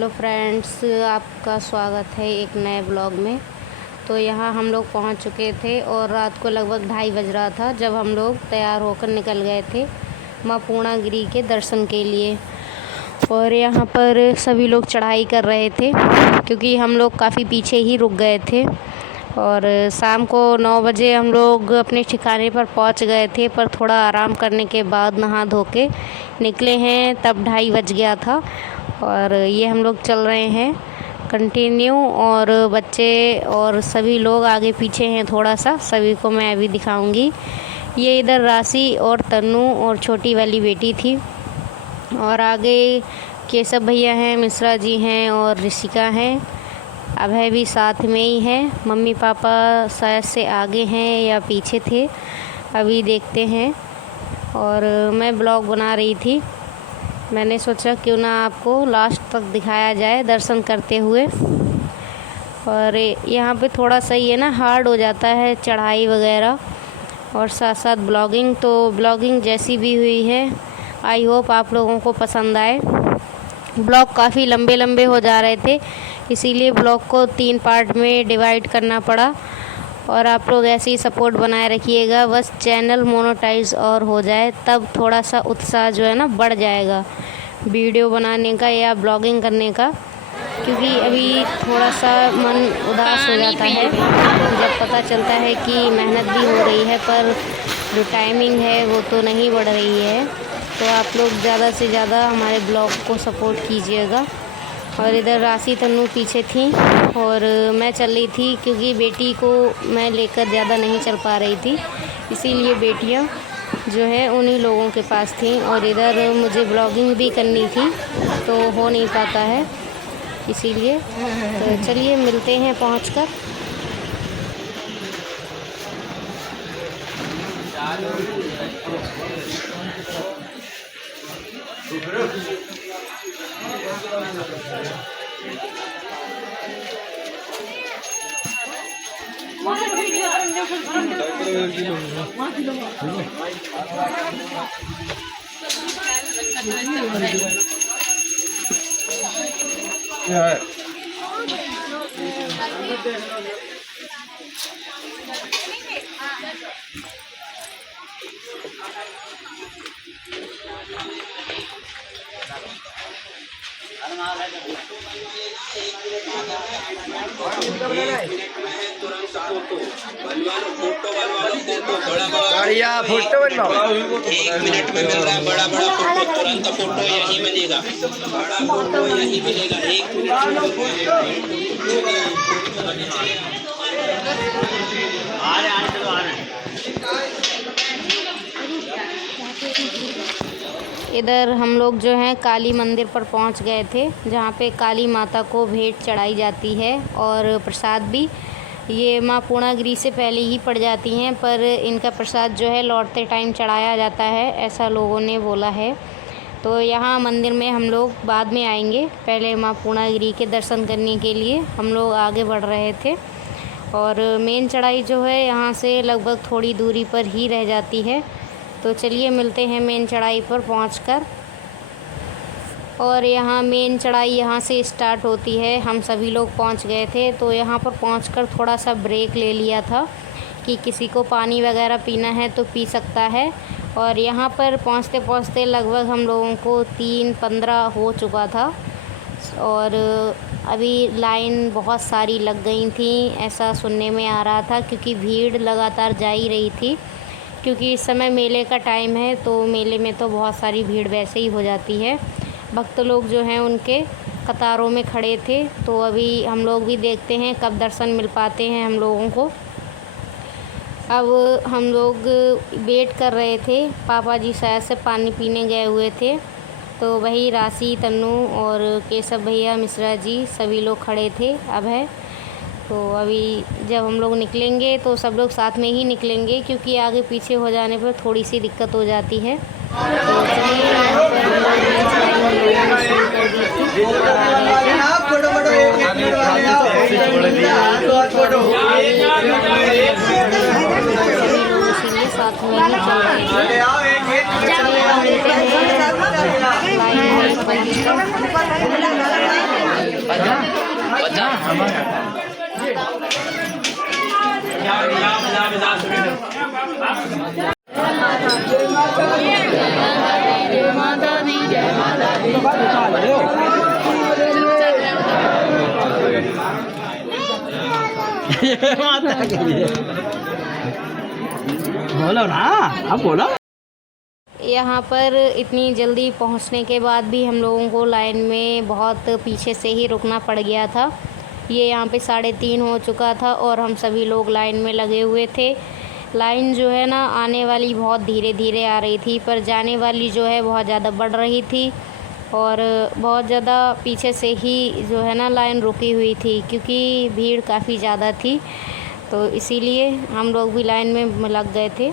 Hello friends, आपका स्वागत है एक नए ब्लॉग में। तो यहाँ हम लोग पहुँच चुके थे और रात को लगभग 2:30 बज रहा था जब हम लोग तैयार होकर निकल गए थे माँ पूर्णागिरि के दर्शन के लिए। और यहाँ पर सभी लोग चढ़ाई कर रहे थे क्योंकि हम लोग काफ़ी पीछे ही रुक गए थे। और शाम को 9 बजे हम लोग अपने ठिकाने पर पहुँच गए थे, पर थोड़ा आराम करने के बाद नहा धो के निकले हैं तब 2:30 बज गया था। और ये हम लोग चल रहे हैं कंटिन्यू, और बच्चे और सभी लोग आगे पीछे हैं थोड़ा सा, सभी को मैं अभी दिखाऊंगी। ये इधर राशि और तन्नू और छोटी वाली बेटी थी, और आगे केशव भैया हैं, मिश्रा जी हैं और ऋषिका हैं। अभय भी साथ में ही है। मम्मी पापा शायद से आगे हैं या पीछे थे, अभी देखते हैं। और मैं ब्लॉग बना रही थी, मैंने सोचा क्यों ना आपको लास्ट तक दिखाया जाए दर्शन करते हुए। और यहाँ पे थोड़ा सा ये ना हार्ड हो जाता है चढ़ाई वगैरह, और साथ साथ ब्लॉगिंग। तो ब्लॉगिंग जैसी भी हुई है, आई होप आप लोगों को पसंद आए। ब्लॉग काफ़ी लंबे लंबे हो जा रहे थे, इसीलिए ब्लॉग को 3 पार्ट में डिवाइड करना पड़ा। और आप लोग ऐसे ही सपोर्ट बनाए रखिएगा, बस चैनल मोनेटाइज और हो जाए तब थोड़ा सा उत्साह जो है ना बढ़ जाएगा वीडियो बनाने का या ब्लॉगिंग करने का। क्योंकि अभी थोड़ा सा मन उदास हो जाता है जब पता चलता है कि मेहनत भी हो रही है पर जो टाइमिंग है वो तो नहीं बढ़ रही है। तो आप लोग ज़्यादा से ज़्यादा हमारे ब्लॉग को सपोर्ट कीजिएगा। और इधर राशि तन्नू पीछे थी और मैं चल रही थी क्योंकि बेटी को मैं लेकर ज़्यादा नहीं चल पा रही थी, इसीलिए बेटियां जो है उन्हीं लोगों के पास थी। और इधर मुझे ब्लॉगिंग भी करनी थी तो हो नहीं पाता है, इसीलिए। तो चलिए मिलते हैं पहुंचकर। बढ़िया फोटो बनवाओ। 1 मिनट में मिल रहा है बड़ा बड़ा फोटो, तुरंत फोटो यही मिलेगा, बड़ा फोटो यही मिलेगा 1 मिनट। इधर हम लोग जो हैं काली मंदिर पर पहुंच गए थे, जहां पे काली माता को भेंट चढ़ाई जाती है और प्रसाद भी। ये माँ पूर्णागिरि से पहले ही पड़ जाती हैं, पर इनका प्रसाद जो है लौटते टाइम चढ़ाया जाता है, ऐसा लोगों ने बोला है। तो यहाँ मंदिर में हम लोग बाद में आएंगे, पहले माँ पूर्णागिरि के दर्शन करने के लिए हम लोग आगे बढ़ रहे थे। और मेन चढ़ाई जो है यहाँ से लगभग थोड़ी दूरी पर ही रह जाती है। तो चलिए मिलते हैं मेन चढ़ाई पर पहुंचकर। और यहाँ मेन चढ़ाई यहाँ से स्टार्ट होती है। हम सभी लोग पहुंच गए थे, तो यहाँ पर पहुंचकर थोड़ा सा ब्रेक ले लिया था कि किसी को पानी वगैरह पीना है तो पी सकता है। और यहाँ पर पहुँचते पहुँचते लगभग हम लोगों को 3:15 हो चुका था, और अभी लाइन बहुत सारी लग गई थी ऐसा सुनने में आ रहा था, क्योंकि भीड़ लगातार जा ही रही थी। क्योंकि इस समय मेले का टाइम है, तो मेले में तो बहुत सारी भीड़ वैसे ही हो जाती है। भक्त लोग जो हैं उनके कतारों में खड़े थे। तो अभी हम लोग भी देखते हैं कब दर्शन मिल पाते हैं हम लोगों को। अब हम लोग वेट कर रहे थे, पापा जी शायद से पानी पीने गए हुए थे, तो वही राशि तन्नू और केशव भैया, मिश्रा जी सभी लोग खड़े थे। अब है तो अभी जब हम लोग निकलेंगे तो सब लोग साथ में ही निकलेंगे, क्योंकि आगे पीछे हो जाने पर थोड़ी सी दिक्कत हो जाती है। तो चलिए यहाँ पर हम लोग शुरू कर दी थी और आ रहे थे साथ में ही चल रहे थे। चलिए हम लेते हैं लाइन में बोलो ना, आप बोलो। यहाँ पर इतनी जल्दी पहुँचने के बाद भी हम लोगों को लाइन में बहुत पीछे से ही रुकना पड़ गया था। ये यहाँ पे 3:30 हो चुका था और हम सभी लोग लाइन में लगे हुए थे। लाइन जो है ना आने वाली बहुत धीरे धीरे आ रही थी, पर जाने वाली जो है बहुत ज़्यादा बढ़ रही थी और बहुत ज़्यादा पीछे से ही जो है ना लाइन रुकी हुई थी, क्योंकि भीड़ काफ़ी ज़्यादा थी। तो इसीलिए हम लोग भी लाइन में लग गए थे।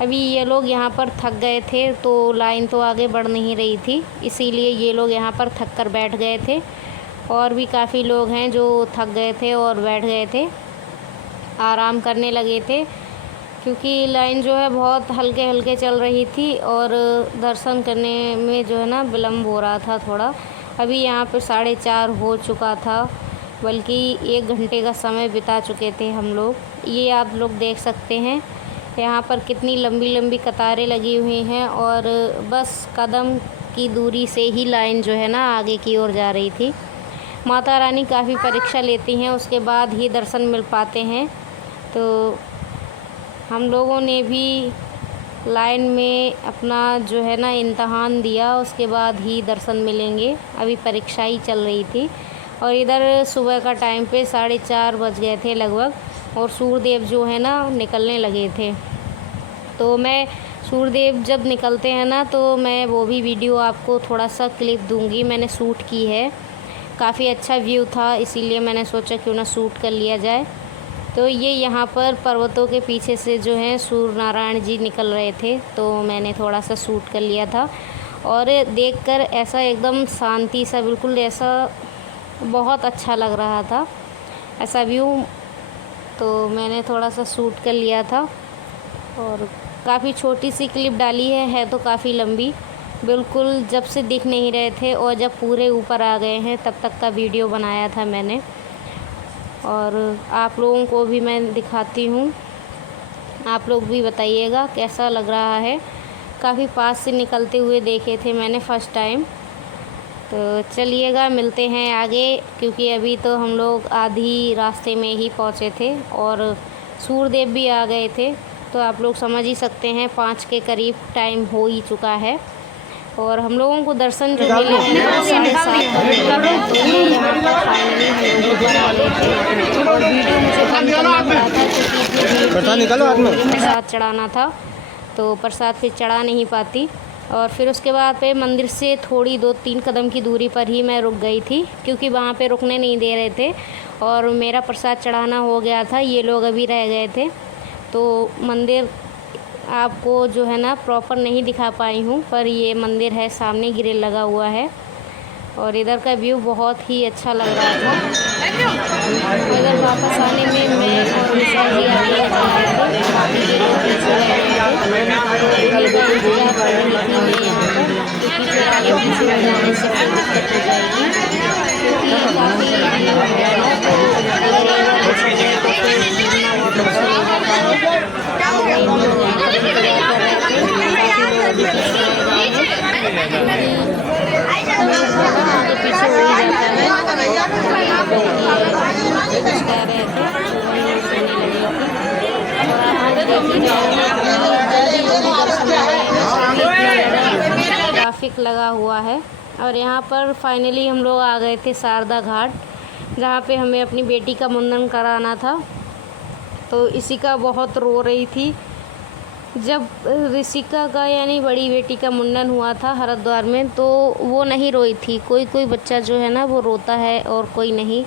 अभी ये लोग यहाँ पर थक गए थे, तो लाइन तो आगे बढ़ नहीं रही थी, इसीलिए ये लोग यहाँ पर थक कर बैठ गए थे। और भी काफ़ी लोग हैं जो थक गए थे और बैठ गए थे, आराम करने लगे थे, क्योंकि लाइन जो है बहुत हल्के हल्के चल रही थी और दर्शन करने में जो है ना विलम्ब हो रहा था थोड़ा। अभी यहाँ पर 4:30 हो चुका था, बल्कि 1 घंटे का समय बिता चुके थे हम लोग। ये आप लोग देख सकते हैं यहाँ पर कितनी लंबी लंबी कतारें लगी हुई हैं और बस कदम की दूरी से ही लाइन जो है ना आगे की ओर जा रही थी। माता रानी काफ़ी परीक्षा लेती हैं, उसके बाद ही दर्शन मिल पाते हैं। तो हम लोगों ने भी लाइन में अपना जो है ना इम्तहान दिया, उसके बाद ही दर्शन मिलेंगे। अभी परीक्षा ही चल रही थी और इधर सुबह का टाइम पे 4:30 बज गए थे लगभग, और सूर्यदेव जो है ना निकलने लगे थे। तो मैं सूर्यदेव जब निकलते हैं ना तो मैं वो भी वीडियो आपको थोड़ा सा क्लिप दूंगी, मैंने शूट की है। काफ़ी अच्छा व्यू था, इसीलिए मैंने सोचा क्यों ना शूट कर लिया जाए। तो ये यहाँ पर पर्वतों के पीछे से जो है सूर्य नारायण जी निकल रहे थे, तो मैंने थोड़ा सा शूट कर लिया था। और देखकर ऐसा एकदम शांति सा, बिल्कुल ऐसा बहुत अच्छा लग रहा था ऐसा व्यू, तो मैंने थोड़ा सा शूट कर लिया था। और काफ़ी छोटी सी क्लिप डाली है तो काफ़ी लंबी, बिल्कुल जब से दिख नहीं रहे थे और जब पूरे ऊपर आ गए हैं तब तक का वीडियो बनाया था मैंने। और आप लोगों को भी मैं दिखाती हूँ, आप लोग भी बताइएगा कैसा लग रहा है। काफ़ी पास से निकलते हुए देखे थे मैंने फ़र्स्ट टाइम। तो चलिएगा मिलते हैं आगे, क्योंकि अभी तो हम लोग आधी रास्ते में ही पहुँचे थे और सूर्यदेव भी आ गए थे। तो आप लोग समझ ही सकते हैं 5 के करीब टाइम हो ही चुका है और हम लोगों को दर्शन जो मिले थे 7:30 बजे। तो ये यहाँ पर फाइनली हम लोग ऊपर आ गए थे और वीडियो मुझे बंद करना पड़ा था क्योंकि प्रसाद चढ़ाना था, तो प्रसाद फिर चढ़ा नहीं पाती। और फिर उसके बाद पे मंदिर से थोड़ी 2-3 कदम की दूरी पर ही मैं रुक गई थी, क्योंकि वहाँ पे रुकने नहीं दे रहे थे और मेरा प्रसाद चढ़ाना हो गया था, ये लोग अभी रह गए थे। तो मंदिर आपको जो है ना प्रॉपर नहीं दिखा पाई हूँ, पर ये मंदिर है, सामने ग्रिल लगा हुआ है और इधर का व्यू बहुत ही अच्छा लग रहा था। अगर वापस आने में मैं और निशा जी आगे निकल आए थे, बाकी के लोग पीछे रह गए थे। तो ये का इंतजार कर रही थी मैं यहाँ पर, क्योंकि फिर आगे पीछे हो जाने से फिर दिक्कत हो जाएगी, क्योंकि काफ़ी भीड़ है ना, तो अगर एक बार पीछे गए तो फिर घूमना बहुत मुश्किल हो जाता है। तो वही हम लोग यहाँ पर इंतजार कर रहे थे, काफ़ी लोग अभी पीछे रह गए हैं, क्योंकि आगे पीछे हो ही जाता है। तो कुछ कह रहे थे तो वही सुनने लगी थी। और आप लोग देख ही रहे हैं जल्दी दर्शन आए, ट्रैफिक लगा हुआ है। और यहाँ पर फाइनली हम लोग आ गए थे शारदा घाट, जहाँ पे हमें अपनी बेटी का मुंडन कराना था। तो इशिका बहुत रो रही थी। जब ऋषिका का यानी बड़ी बेटी का मुंडन हुआ था हरिद्वार में, तो वो नहीं रोई थी। कोई कोई बच्चा जो है ना वो रोता है और कोई नहीं।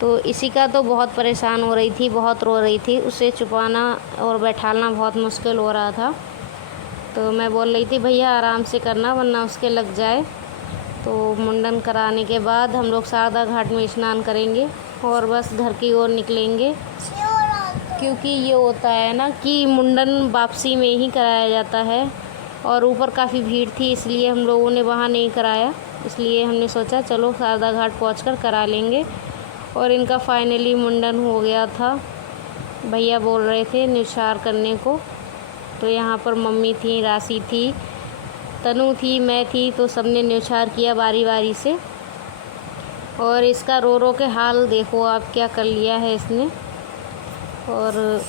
तो इशिका तो बहुत परेशान हो रही थी, बहुत रो रही थी, उसे छुपाना और बैठालना बहुत मुश्किल हो रहा था। तो मैं बोल रही थी भैया आराम से करना वरना उसके लग जाए। तो मुंडन कराने के बाद हम लोग शारदा घाट में स्नान करेंगे और बस घर की ओर निकलेंगे, क्योंकि ये होता है ना कि मुंडन वापसी में ही कराया जाता है और ऊपर काफ़ी भीड़ थी, इसलिए हम लोगों ने वहाँ नहीं कराया। इसलिए हमने सोचा चलो शारदा घाट पहुंचकर करा लेंगे। और इनका फाइनली मुंडन हो गया था। भैया बोल रहे थे न्योछावर करने को। तो यहाँ पर मम्मी थी, राशि थी, तनु थी, मैं थी, तो सबने न्योछावर किया बारी बारी से। और इसका रो रो के हाल देखो आप, क्या कर लिया है इसने। और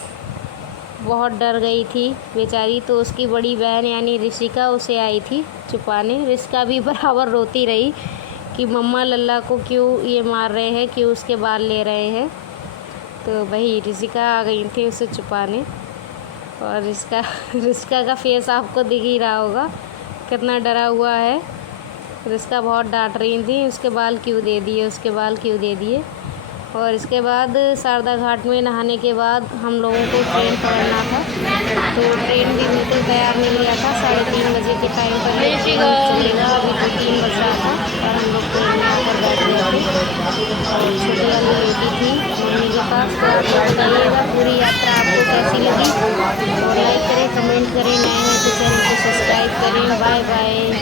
बहुत डर गई थी बेचारी। तो उसकी बड़ी बहन यानी ऋषिका उसे आई थी छुपाने। ऋषिका भी बराबर रोती रही कि मम्मा लल्ला को क्यों ये मार रहे हैं, क्यों उसके बाल ले रहे हैं। तो वही ऋषिका आ गई थी उसे छुपाने। और ऋषिका का फेस आपको दिख ही रहा होगा कितना डरा हुआ है। ऋषिका बहुत डांट रही थी, उसके बाल क्यों दे दिए, उसके बाल क्यों दे दिए। और इसके बाद शारदा घाट में नहाने के बाद हम लोगों को ट्रेन पकड़ना था। तो ट्रेन भी बिल्कुल तैयार मिल गया था 3:30 बजे के टाइम पर चलेगा। अभी तो 3 बज रहा था और हम लोग ट्रेन में आकर बैठ गए थे। और छोटी वाली बेटी थी मम्मी के पास। तो आप बताइएगा पूरी यात्रा आपको कैसी लगी, और लाइक करें, कमेंट करें, नए हैं तो चैनल को सब्सक्राइब करें। Bye bye.